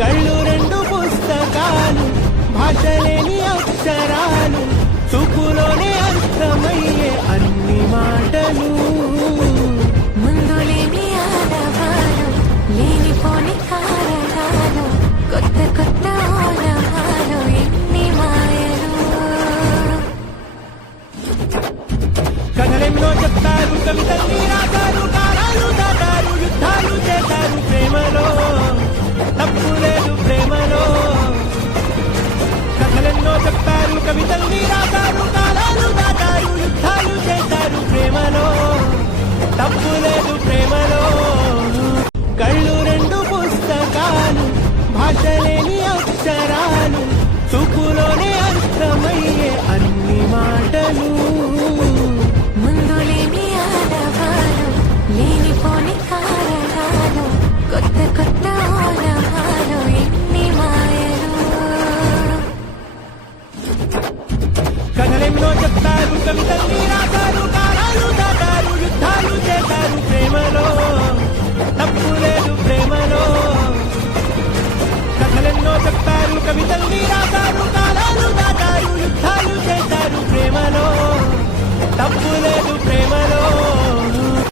కళ్ళు రెండు పుస్తకాలు, భాషలేని అక్షరాలు, చూపులోనే అర్థమయ్యే అన్ని మాటలు. ముందు లేని ఆడవారు, లేనిపోని కారణాలు, కొత్త కొత్త ఓనమాలు, ఎన్ని మాయలు. కథలెన్నో చెప్తారు, కవితల్ని రాశారు, కాలాలు దాటారు, యుద్ధాలు చేశారు ప్రేమలో, తప్పు లేదు ప్రేమలో. కథలెన్నో చెప్తారు, కవితల్ని రాశారు, కాలాలు దాటారు, యుద్ధాలు చేశారు ప్రేమలో, తప్పు లేదు ప్రేమలో. కళ్ళు రెండు పుస్తకాలు, భాషలేని అక్షరాలు, చూపులోనే అర్థమయ్యే అన్ని మాటలు. ముందు లేని ఆడవారు, లేనిపోని కారణాలు, కొత్త కొత్త ఓనమాలు, ఎన్ని మాయలు. కథలెన్నో చెప్తారు, కవితల్ని రాశారు, కాలాలు దాటారు, యుద్ధాలు చేశారు ప్రేమలో,